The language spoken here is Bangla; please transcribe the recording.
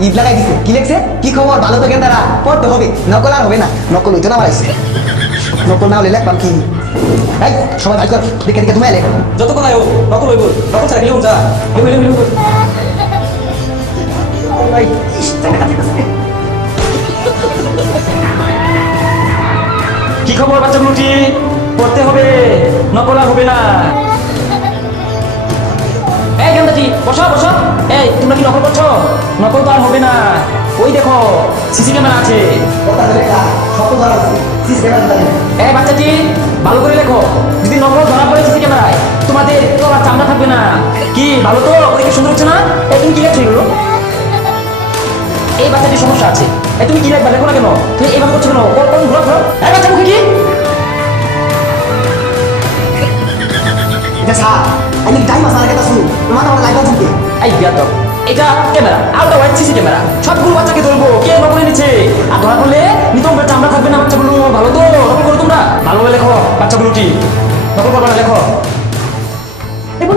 ঈদ লাগাই দিছে কি লেখছে কি খবর ভালো তো গেন্দারা পড়তে হবে নকল আর হবে না নকল হইতো না বাড়াইছে নকল না হলে লেখবাম কি এই সবাই ভাই কর দেখে দেখে তুমি লেখ যতক্ষণ আয়ো নকল হইব নকল ছাড়া গেলেও যা ভাই ইস, জায়গা কাছে কাছে। কি খবর বাচ্চাগুলোটি পড়তে হবে নকল আর হবে না এই গেন্দাটি বসো বসো এই তোমরা কি নকল করছো নকল তো আর হবে না ওই দেখো সিসি ক্যামেরা আছে কথা লেখা সব তো ধরা আছে সিস ক্যামেরা লাগে এই বাচ্চাটি ভালো করে লেখো যদি নকল ধরা পড়ে সিসি ক্যামেরায় তোমাদের তো আর চামড়া থাকবে না কি ভালো তো পরীক্ষা সুন্দর হচ্ছে না এই তুমি কি লেখছো এগুলো এই বাচ্চাটির সমস্যা আছে এই তুমি কি লেখবা লেখো না কেন তুমি এইভাবে করছো কেন কোন ঘোরা ঘোরা এই বাচ্চা মুখে কি এটা স্যার আমি টাইম আছে আর কথা শুনো তোমার আমার লাইভ আছে এই বিয়াদব এটা camera ultra wide CC camera সবগুলো বাচ্চাকে ধরবো কে নকল এনেছে আর ধরা পড়লে নিতম চামড়া থাকবে না বাচ্চাগুলো ভালো তো নকল করো তোমরা ভালোভাবে লেখো বাচ্চাগুলোটি নকল করবে না লেখো এবং